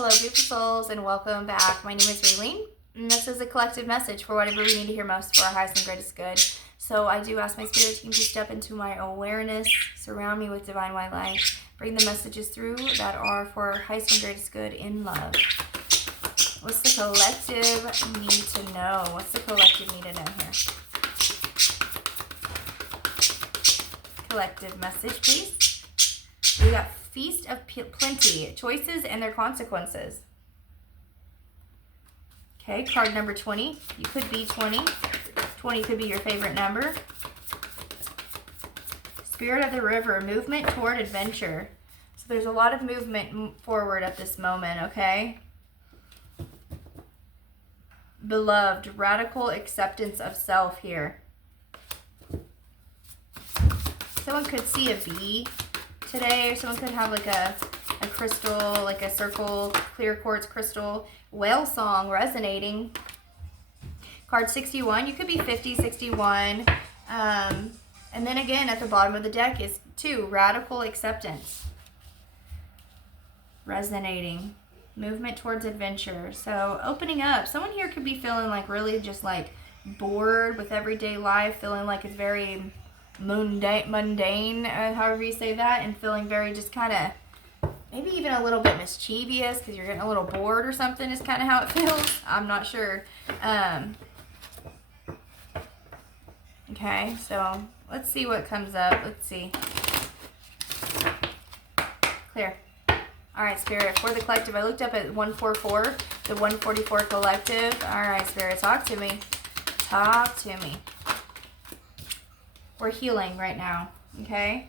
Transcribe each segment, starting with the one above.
Hello, beautiful souls, and welcome back. My name is Raylene, and this is a collective message for whatever we need to hear most for our highest and greatest good. So I do ask my spirit team to step into my awareness, surround me with divine white light, bring the messages through that are for our highest and greatest good in love. What's the collective need to know? What's the collective need to know here? Collective message, please. We got Feast of Plenty, choices and their consequences. Okay, card number 20. You could be 20. 20 could be your favorite number. Spirit of the River, movement toward adventure. So there's a lot of movement forward at this moment, okay? Beloved, radical acceptance of self here. Someone could see a bee today, or someone could have like a crystal, like a circle, clear quartz crystal, whale song resonating. Card 61, you could be 50, 61. And then again, at the bottom of the deck is 2, radical acceptance. Resonating. Movement towards adventure. So opening up. Someone here could be feeling like really just like bored with everyday life, feeling like it's very mundane, however you say that, and feeling very just kind of maybe even a little bit mischievous because you're getting a little bored or something is kind of how it feels. I'm not sure. Okay, so let's see what comes up. Let's see. Clear. All right, Spirit, for the collective, I looked up at 144, the 144 collective. All right, Spirit, talk to me. Talk to me. We're healing right now, okay?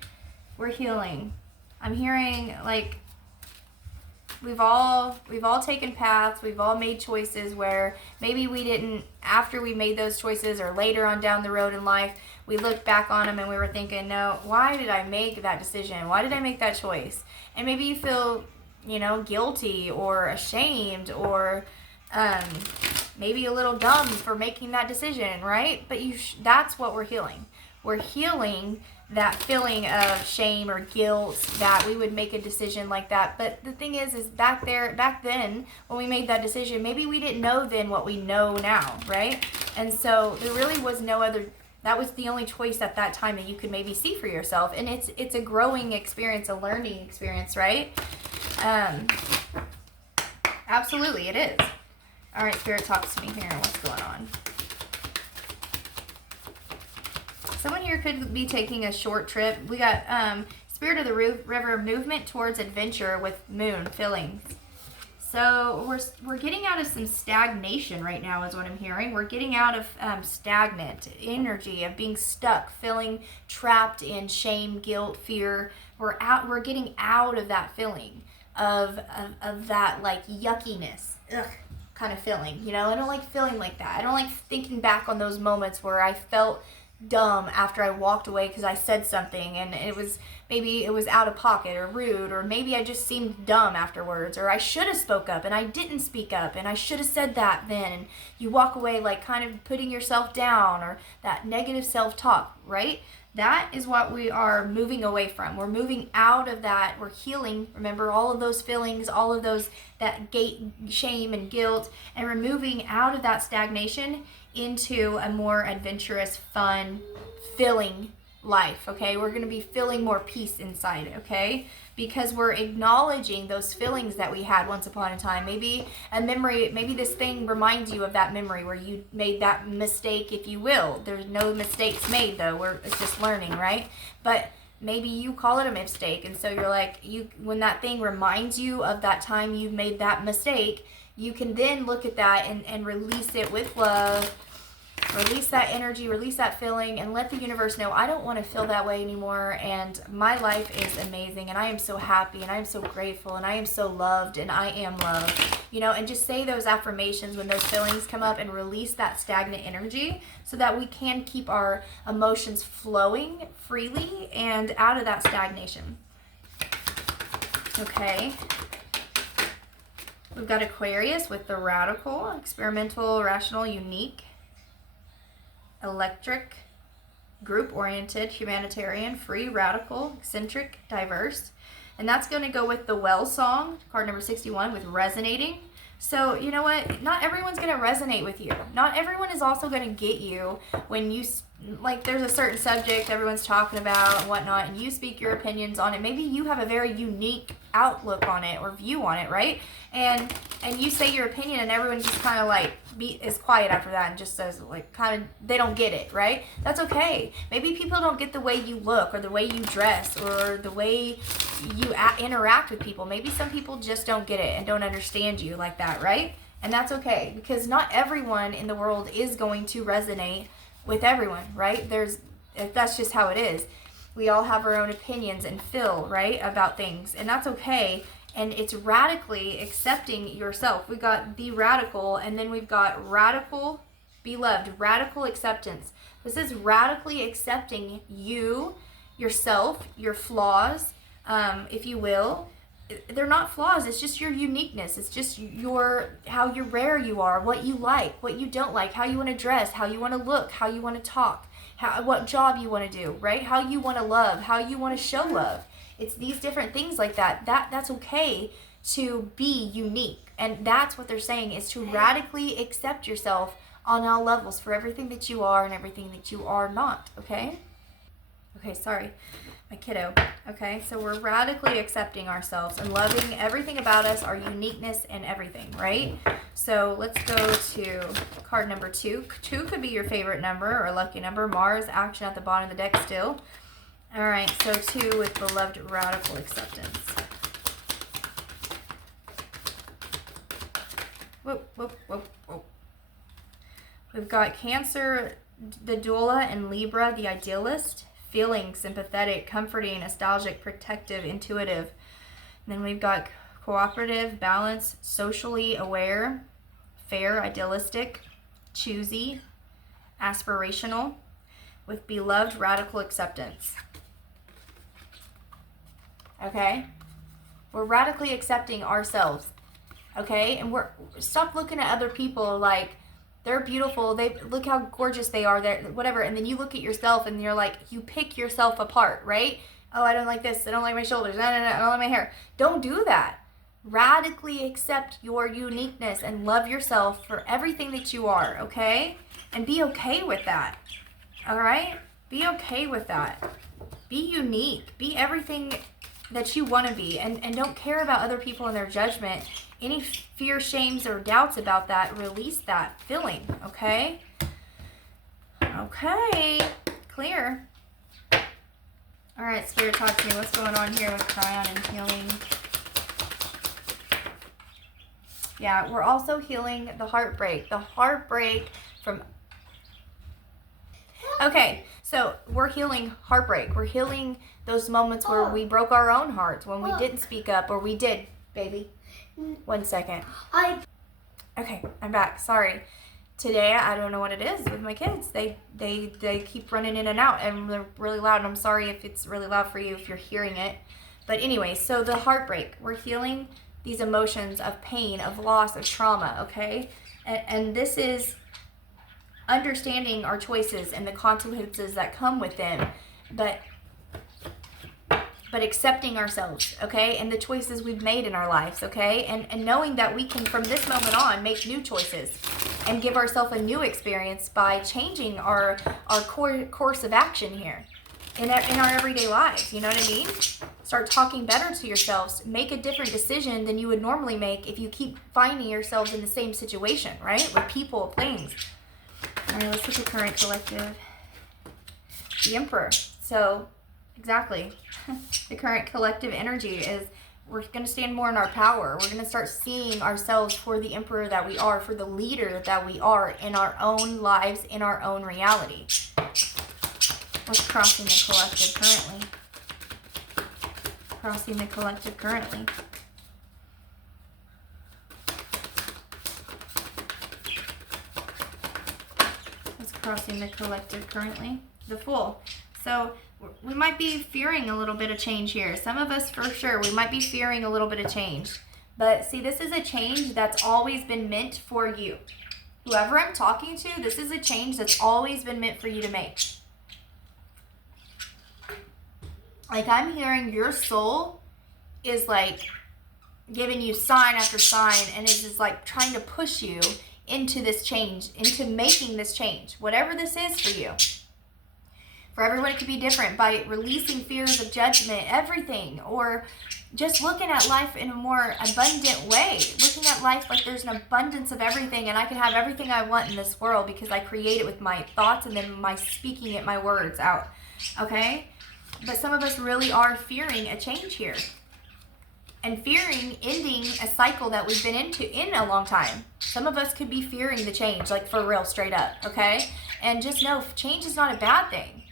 We're healing. I'm hearing like we've all taken paths, we've all made choices where maybe we didn't, after we made those choices or later on down the road in life, we looked back on them and we were thinking, no, why did I make that decision? Why did I make that choice? And maybe you feel, guilty or ashamed or maybe a little dumb for making that decision, right? But that's what we're healing. We're healing that feeling of shame or guilt that we would make a decision like that. But the thing is back then, when we made that decision, maybe we didn't know then what we know now, right? And so there really was no other, that was the only choice at that time that you could maybe see for yourself. And it's a growing experience, a learning experience, right? Absolutely, it is. All right, Spirit, talks to me here. What's going on? Someone here could be taking a short trip. We got Spirit of the River, movement towards adventure with moon fillings. So we're getting out of some stagnation right now is what I'm hearing. We're getting out of stagnant energy of being stuck, feeling trapped in shame, guilt, fear. We're getting out of that feeling of that like yuckiness. Kind of feeling. I don't like feeling like that. I don't like thinking back on those moments where I felt dumb after I walked away because I said something and maybe it was out of pocket or rude, or maybe I just seemed dumb afterwards, or I should have spoke up and I didn't speak up and I should have said that then, and you walk away like kind of putting yourself down, or that negative self-talk, right? That is what we are moving away from. We're moving out of that. We're healing. Remember all of those feelings, all of those, that shame and guilt, and we're moving out of that stagnation into a more adventurous, fun, filling life, okay? We're going to be feeling more peace inside, okay? Because we're acknowledging those feelings that we had once upon a time. Maybe a memory, maybe this thing reminds you of that memory where you made that mistake, if you will. There's no mistakes made, though. It's just learning, right? But maybe you call it a mistake, and so you're like, when that thing reminds you of that time you made that mistake, you can then look at that and release it with love, release that energy, release that feeling, and let the universe know, I don't want to feel that way anymore, and my life is amazing, and I am so happy, and I am so grateful, and I am so loved, and I am loved, and just say those affirmations when those feelings come up and release that stagnant energy so that we can keep our emotions flowing freely and out of that stagnation. Okay. We've got Aquarius with the radical, experimental, rational, unique, electric, group-oriented, humanitarian, free, radical, eccentric, diverse. And that's going to go with the Well song, card number 61, with resonating. So, you know what? Not everyone's going to resonate with you. Not everyone is also going to get you when you, like, there's a certain subject everyone's talking about and whatnot, and you speak your opinions on it. Maybe you have a very unique outlook on it or view on it, right? And you say your opinion, and everyone just kind of, like, is quiet after that and just says, like, kind of, they don't get it, right? That's okay. Maybe people don't get the way you look or the way you dress or the way you interact with people. Maybe some people just don't get it and don't understand you like that, right? And that's okay, because not everyone in the world is going to resonate with everyone, right? That's just how it is. We all have our own opinions and feel, right, about things, and that's okay. And it's radically accepting yourself. We got the radical, and then we've got radical, beloved, radical acceptance. This is radically accepting you, yourself, your flaws, if you will. They're not flaws. It's just your uniqueness. It's just how rare you are, what you like, what you don't like, how you want to dress, how you want to look, how you want to talk, what job you want to do, right? How you want to love, how you want to show love. It's these different things like that. That's okay to be unique. And that's what they're saying, is to radically accept yourself on all levels for everything that you are and everything that you are not, okay? Okay, sorry, my kiddo. Okay, so we're radically accepting ourselves and loving everything about us, our uniqueness and everything, right? So let's go to card number 2. 2 could be your favorite number or lucky number. Mars, action at the bottom of the deck still. All right, so 2 with beloved radical acceptance. Whoop, whoop, whoop, whoop. We've got Cancer, the doula, and Libra, the idealist. Feeling, sympathetic, comforting, nostalgic, protective, intuitive. And then we've got cooperative, balanced, socially aware, fair, idealistic, choosy, aspirational, with beloved radical acceptance. Okay? We're radically accepting ourselves. Okay? And stop looking at other people like they're beautiful, look how gorgeous they are, whatever, and then you look at yourself and you're like, you pick yourself apart, right? Oh, I don't like this, I don't like my shoulders, no, I don't like my hair. Don't do that. Radically accept your uniqueness and love yourself for everything that you are, okay? And be okay with that, all right? Be okay with that. Be unique. Be everything that you want to be, and don't care about other people and their judgment. Any fear, shames, or doubts about that, release that feeling, okay? Okay, clear. All right, Spirit, talk to me. What's going on here with Cryon and healing? Yeah, we're also healing the heartbreak. The heartbreak from... Okay, so we're healing heartbreak. We're healing those moments where we broke our own hearts, when we didn't speak up, or we did, baby. 1 second. Okay, I'm back. Sorry. Today, I don't know what it is with my kids. They keep running in and out, and they're really loud. And I'm sorry if it's really loud for you if you're hearing it. But anyway, so the heartbreak. We're healing these emotions of pain, of loss, of trauma, okay? And this is understanding our choices and the consequences that come with them. But accepting ourselves, okay, and the choices we've made in our lives, okay, and knowing that we can, from this moment on, make new choices and give ourselves a new experience by changing our course of action here in our everyday lives, you know what I mean? Start talking better to yourselves. Make a different decision than you would normally make if you keep finding yourselves in the same situation, right, with people, things. All right, let's look at current collective. The Emperor. So, exactly. The current collective energy is we're going to stand more in our power. We're going to start seeing ourselves for the emperor that we are, for the leader that we are in our own lives, in our own reality. What's crossing the collective currently? Crossing the collective currently. What's crossing the collective currently? The Fool. So we might be fearing a little bit of change here. Some of us, for sure, we might be fearing a little bit of change. But see, this is a change that's always been meant for you. Whoever I'm talking to, this is a change that's always been meant for you to make. Like, I'm hearing your soul is like giving you sign after sign, and is just like trying to push you into this change, into making this change, whatever this is for you. For everyone, it could be different, by releasing fears of judgment, everything, or just looking at life in a more abundant way, looking at life like there's an abundance of everything, and I can have everything I want in this world because I create it with my thoughts and then my speaking it, my words out, okay? But some of us really are fearing a change here, and fearing ending a cycle that we've been in a long time. Some of us could be fearing the change, like for real, straight up, okay? And just know, change is not a bad thing.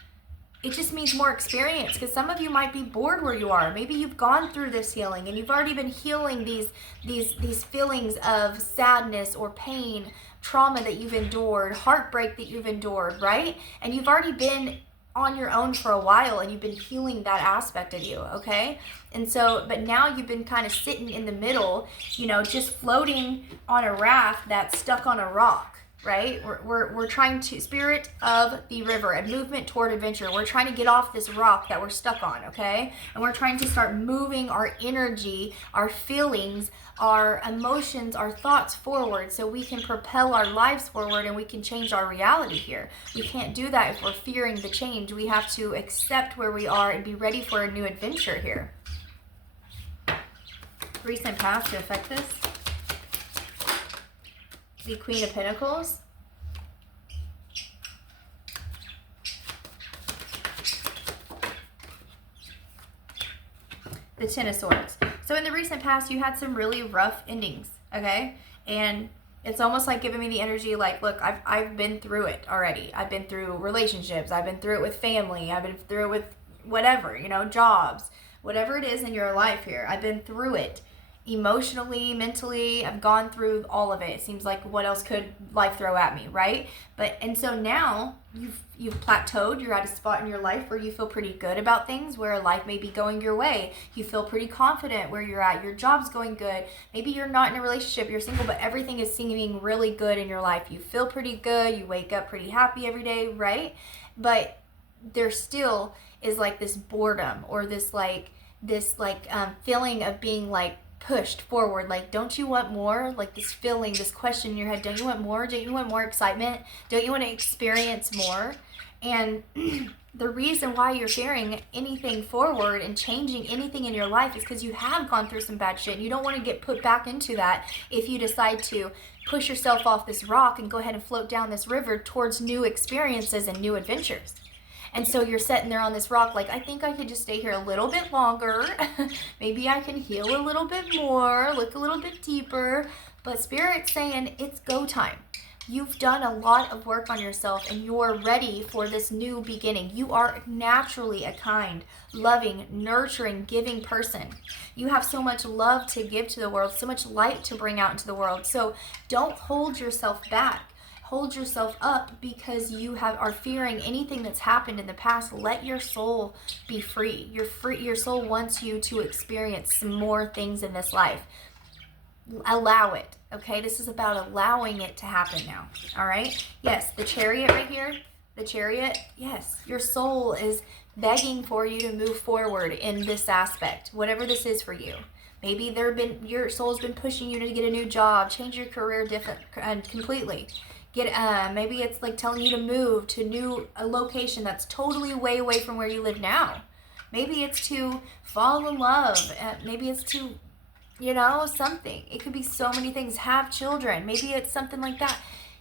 It just means more experience, because some of you might be bored where you are. Maybe you've gone through this healing and you've already been healing these feelings of sadness or pain, trauma that you've endured, heartbreak that you've endured, right? And you've already been on your own for a while, and you've been healing that aspect of you, okay? And so, but now you've been kind of sitting in the middle, just floating on a raft that's stuck on a rock. Right? We're trying to, spirit of the river, a movement toward adventure. We're trying to get off this rock that we're stuck on, okay? And we're trying to start moving our energy, our feelings, our emotions, our thoughts forward, so we can propel our lives forward and we can change our reality here. We can't do that if we're fearing the change. We have to accept where we are and be ready for a new adventure here. Recent past to affect this. The Queen of Pentacles. The Ten of Swords. So in the recent past, you had some really rough endings, okay? And it's almost like giving me the energy like, look, I've been through it already. I've been through relationships. I've been through it with family. I've been through it with whatever, jobs. Whatever it is in your life here, I've been through it. Emotionally, mentally, I've gone through all of it. It seems like, what else could life throw at me, right? And so now you've plateaued. You're at a spot in your life where you feel pretty good about things, where life may be going your way. You feel pretty confident where you're at. Your job's going good. Maybe you're not in a relationship, you're single, but everything is seeming really good in your life. You feel pretty good. You wake up pretty happy every day, right? But there still is like this boredom, or this feeling of being like pushed forward. Like, don't you want more? Like this feeling, this question in your head, don't you want more? Don't you want more excitement? Don't you want to experience more? And the reason why you're fearing anything forward and changing anything in your life is because you have gone through some bad shit. You don't want to get put back into that if you decide to push yourself off this rock and go ahead and float down this river towards new experiences and new adventures. And so you're sitting there on this rock like, I think I could just stay here a little bit longer. Maybe I can heal a little bit more, look a little bit deeper. But Spirit's saying it's go time. You've done a lot of work on yourself and you're ready for this new beginning. You are naturally a kind, loving, nurturing, giving person. You have so much love to give to the world, so much light to bring out into the world. So don't hold yourself back. Hold yourself up because you are fearing anything that's happened in the past. Let your soul be free. Your soul wants you to experience some more things in this life. Allow it, okay? This is about allowing it to happen now, all right? Yes, the Chariot right here, the Chariot, yes, your soul is begging for you to move forward in this aspect, whatever this is for you. Maybe your soul's been pushing you to get a new job, change your career completely. Maybe it's like telling you to move to a location that's totally way away from where you live now. Maybe it's to fall in love. Maybe it's to, something. It could be so many things. Have children. Maybe it's something like that.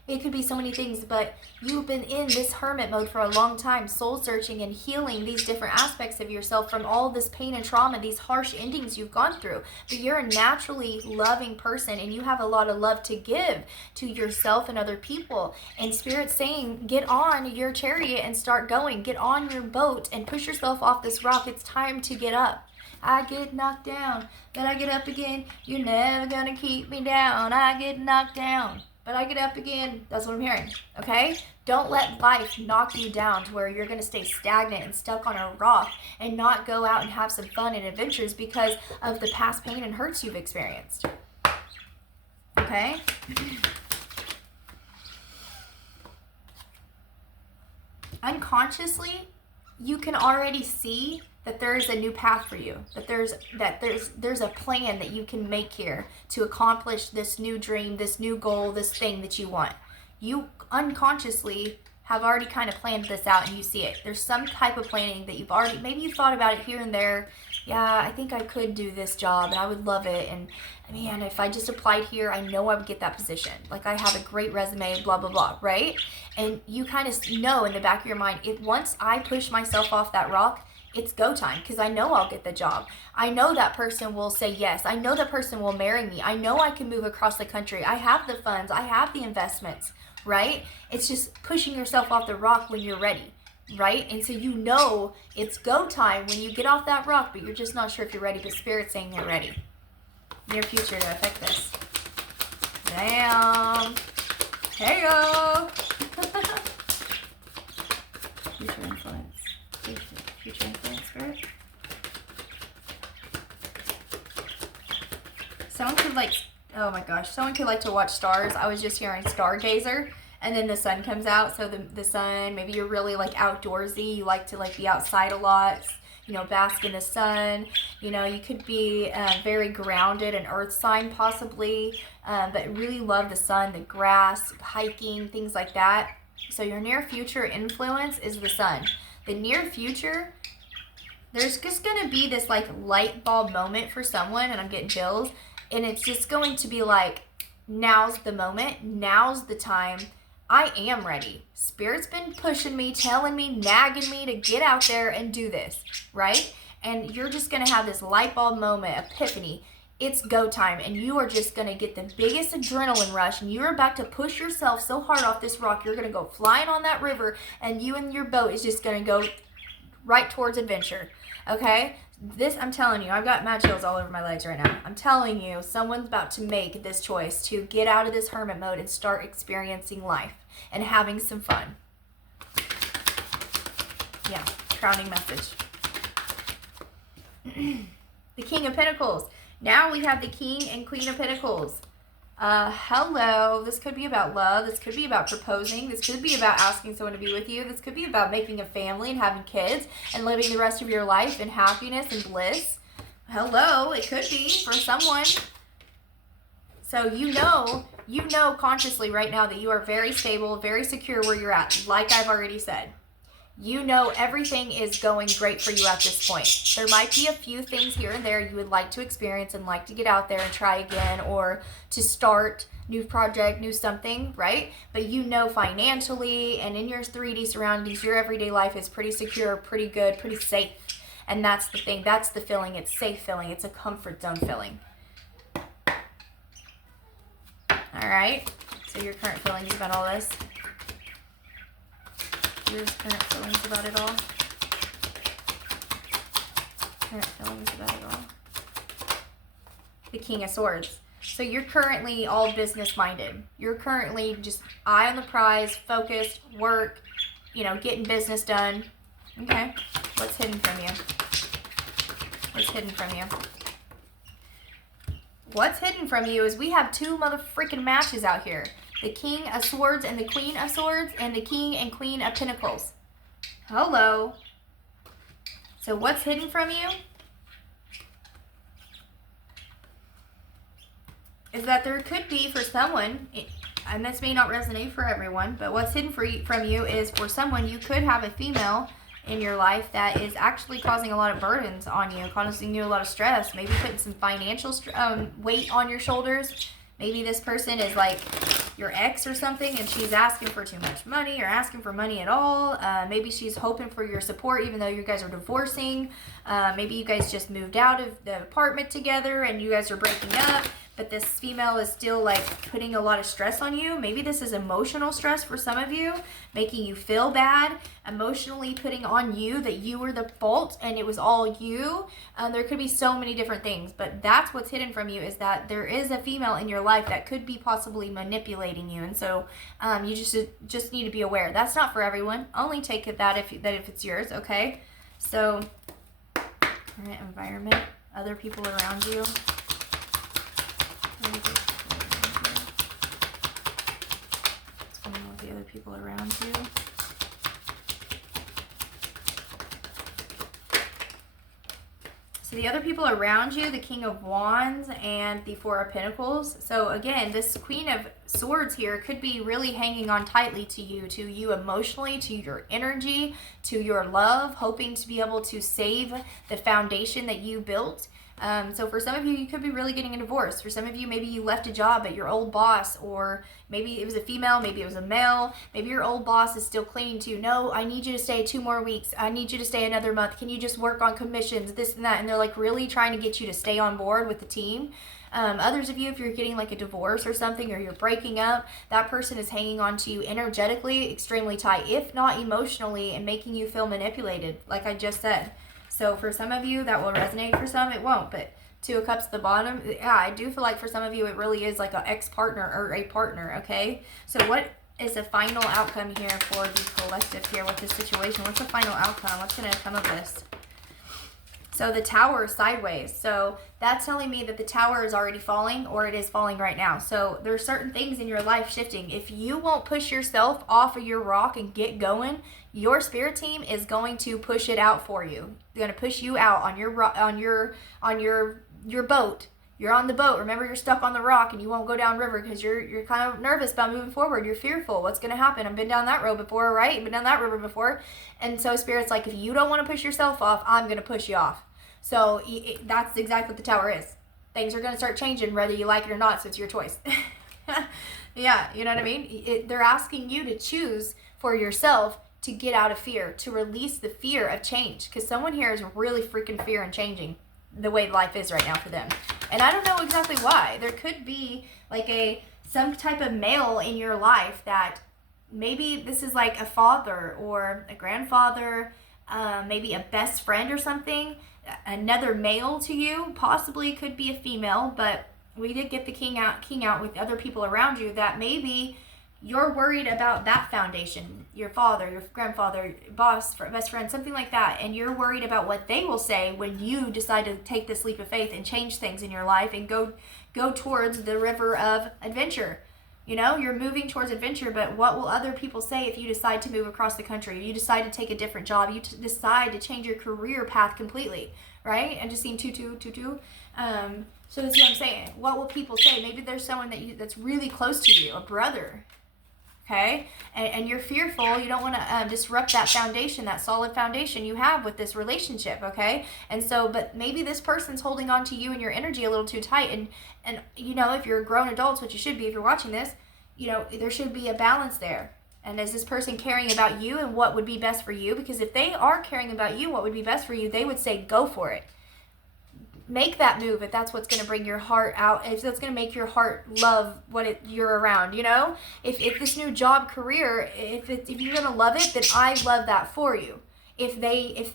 It could be so many things, but you've been in this hermit mode for a long time, soul searching and healing these different aspects of yourself from all this pain and trauma, these harsh endings you've gone through. But you're a naturally loving person and you have a lot of love to give to yourself and other people. And Spirit's saying, get on your chariot and start going. Get on your boat and push yourself off this rock. It's time to get up. I get knocked down, then I get up again. You're never gonna keep me down. I get knocked down, but I get up again. That's what I'm hearing, okay? Don't let life knock you down to where you're going to stay stagnant and stuck on a rock and not go out and have some fun and adventures because of the past pain and hurts you've experienced, okay? Unconsciously, you can already see that there's a new path for you, that there's a plan that you can make here to accomplish this new dream, this new goal, this thing that you want. You unconsciously have already kind of planned this out, and you see it. There's some type of planning that you've already, maybe you thought about it here and there. Yeah, I think I could do this job and I would love it, and man, if I just applied here, I know I would get that position. Like, I have a great resume, blah, blah, blah, right? And you kind of know in the back of your mind, once I push myself off that rock, it's go time, because I know I'll get the job. I know that person will say yes. I know that person will marry me. I know I can move across the country. I have the funds. I have the investments, right? It's just pushing yourself off the rock when you're ready, right? And so you know it's go time when you get off that rock, but you're just not sure if you're ready, but Spirit's saying you're ready. Near future to affect this. Damn. Hey-o. Future influence. Future influence, Spirit. Someone could like, oh my gosh, someone could like to watch stars. I was just hearing stargazer, and then the sun comes out. So the sun, maybe you're really like outdoorsy. You like to like be outside a lot, you know, bask in the sun. You know, you could be very grounded, an earth sign possibly, but really love the sun, the grass, hiking, things like that. So your near future influence is the sun. The near future, there's just going to be this like light bulb moment for someone, and I'm getting chills, and it's just going to be like, now's the moment, now's the time. I am ready. Spirit's been pushing me, telling me, nagging me to get out there and do this, right? And you're just going to have this light bulb moment, epiphany. It's go time, and you are just going to get the biggest adrenaline rush, and you're about to push yourself so hard off this rock, you're going to go flying on that river, and you and your boat is just going to go right towards adventure, okay? This, I'm telling you, I've got mad chills all over my legs right now. I'm telling you, someone's about to make this choice to get out of this hermit mode and start experiencing life and having some fun. Yeah, crowning message. The King of Pentacles. Now we have the King and Queen of Pentacles. Hello. This could be about love. This could be about proposing. This could be about asking someone to be with you. This could be about making a family and having kids and living the rest of your life in happiness and bliss. Hello. It could be for someone. So you know consciously right now that you are very stable, very secure where you're at, like I've already said. You know everything is going great for you at this point. There might be a few things here and there you would like to experience and like to get out there and try again, or to start new project, new something, right? But you know financially and in your 3D surroundings, your everyday life is pretty secure, pretty good, pretty safe. And that's the thing. That's the feeling. It's safe feeling. It's a comfort zone feeling. All right. So your current feelings about all this. Your current feelings about it all. Current feelings about it all. The King of Swords. So you're currently all business minded. You're currently just eye on the prize, focused, work, you know, getting business done. Okay. What's hidden from you? What's hidden from you? What's hidden from you is we have two motherfreaking matches out here. The King of Swords and the Queen of Swords, and the King and Queen of Pentacles. Hello. So what's hidden from you is that there could be for someone, and this may not resonate for everyone, but what's hidden from you is for someone, you could have a female in your life that is actually causing a lot of burdens on you, causing you a lot of stress, maybe putting some financial weight on your shoulders. Maybe this person is like your ex or something, and she's asking for too much money or asking for money at all. Maybe she's hoping for your support even though you guys are divorcing. Maybe you guys just moved out of the apartment together and you guys are breaking up, but this female is still like putting a lot of stress on you. Maybe this is emotional stress for some of you, making you feel bad, emotionally putting on you that you were the fault and it was all you. There could be so many different things, but that's what's hidden from you, is that there is a female in your life that could be possibly manipulating you. And so you just need to be aware. That's not for everyone. Only take it that if it's yours, okay? So current environment, other people around you. What's going on with the other people around you? the other people around you, the King of Wands and the Four of Pentacles. So again, this Queen of Swords here could be really hanging on tightly to you emotionally, to your energy, to your love, hoping to be able to save the foundation that you built. So for some of you, you could be really getting a divorce. For some of you, maybe you left a job at your old boss, or maybe it was a female, maybe it was a male. Maybe your old boss is still clinging to you. No, I need you to stay 2 more weeks. I need you to stay another month. Can you just work on commissions, this and that? And they're like really trying to get you to stay on board with the team. Others of you, if you're getting like a divorce or something, or you're breaking up, that person is hanging on to you energetically extremely tight, if not emotionally, and making you feel manipulated, like I just said. So for some of you, that will resonate. For some, it won't. But 2 of Cups at the bottom, yeah, I do feel like for some of you, it really is like an ex-partner or a partner, okay? So what is the final outcome here for the collective here with this situation? What's the final outcome? What's going to come of this? So the Tower is sideways. So that's telling me that the Tower is already falling, or it is falling right now. So there's certain things in your life shifting. If you won't push yourself off of your rock and get going, your spirit team is going to push it out for you. They're going to push you out on your boat. You're on the boat. Remember, you're stuck on the rock and you won't go down river because you're kind of nervous about moving forward. You're fearful. What's going to happen? I've been down that road before, right? I've been down that river before. And so Spirit's like, if you don't want to push yourself off, I'm going to push you off. So that's exactly what the Tower is. Things are going to start changing whether you like it or not, so it's your choice. Yeah, you know what I mean? They're asking you to choose for yourself to get out of fear, to release the fear of change. Because someone here is really freaking fear in changing the way life is right now for them. And I don't know exactly why. There could be like some type of male in your life that maybe this is like a father or a grandfather, maybe a best friend or something, another male to you, possibly could be a female, but we did get the king out with other people around you that maybe you're worried about that foundation, your father, your grandfather, boss, best friend, something like that, and you're worried about what they will say when you decide to take this leap of faith and change things in your life and go towards the river of adventure. You know, you're moving towards adventure, but what will other people say if you decide to move across the country? You decide to take a different job. You decide to change your career path completely, right? And just seeing 2-2. So that's what I'm saying. What will people say? Maybe there's someone that's really close to you, a brother, okay? And you're fearful. You don't want to disrupt that foundation, that solid foundation you have with this relationship, okay? And so, but maybe this person's holding on to you and your energy a little too tight. And you know, if you're grown adults, which you should be if you're watching this, you know, there should be a balance there. And is this person caring about you and what would be best for you? Because if they are caring about you, what would be best for you, they would say, go for it. Make that move if that's what's going to bring your heart out, if that's going to make your heart love what you're around, you know? If this new job career, if you're going to love it, then I love that for you. If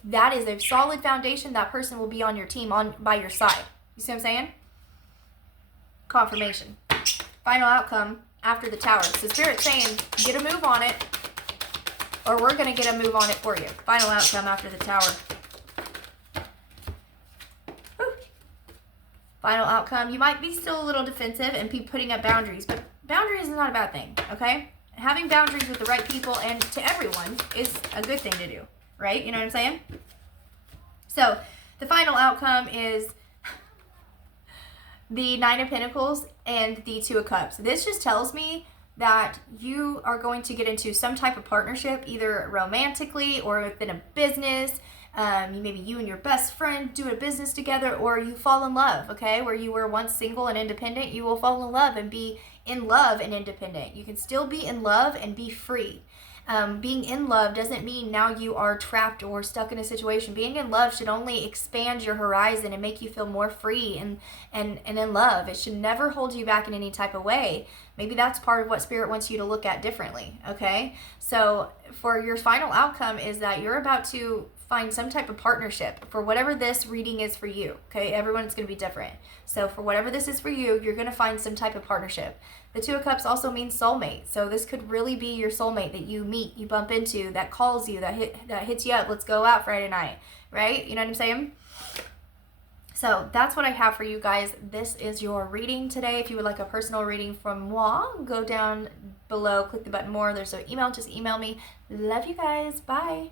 that is a solid foundation, that person will be on your team, by your side. You see what I'm saying? Confirmation. Final outcome after the Tower. So Spirit's saying, get a move on it, or we're going to get a move on it for you. Final outcome after the Tower. Final outcome, you might be still a little defensive and be putting up boundaries, but boundaries is not a bad thing, okay? Having boundaries with the right people and to everyone is a good thing to do, right? You know what I'm saying? So the final outcome is the 9 of Pentacles and the 2 of Cups. This just tells me that you are going to get into some type of partnership, either romantically or within a business. Maybe you and your best friend do a business together, or you fall in love, okay? Where you were once single and independent, you will fall in love and be in love and independent. You can still be in love and be free. Being in love doesn't mean now you are trapped or stuck in a situation. Being in love should only expand your horizon and make you feel more free and in love. It should never hold you back in any type of way. Maybe that's part of what Spirit wants you to look at differently, okay? So for your final outcome is that you're about to find some type of partnership for whatever this reading is for you, okay? Everyone's going to be different. So for whatever this is for you, you're going to find some type of partnership. The 2 of Cups also means soulmate. So this could really be your soulmate that you meet, you bump into, that calls you, that hits you up. Let's go out Friday night, right? You know what I'm saying? So that's what I have for you guys. This is your reading today. If you would like a personal reading from moi, go down below, click the button more. There's an email. Just email me. Love you guys. Bye.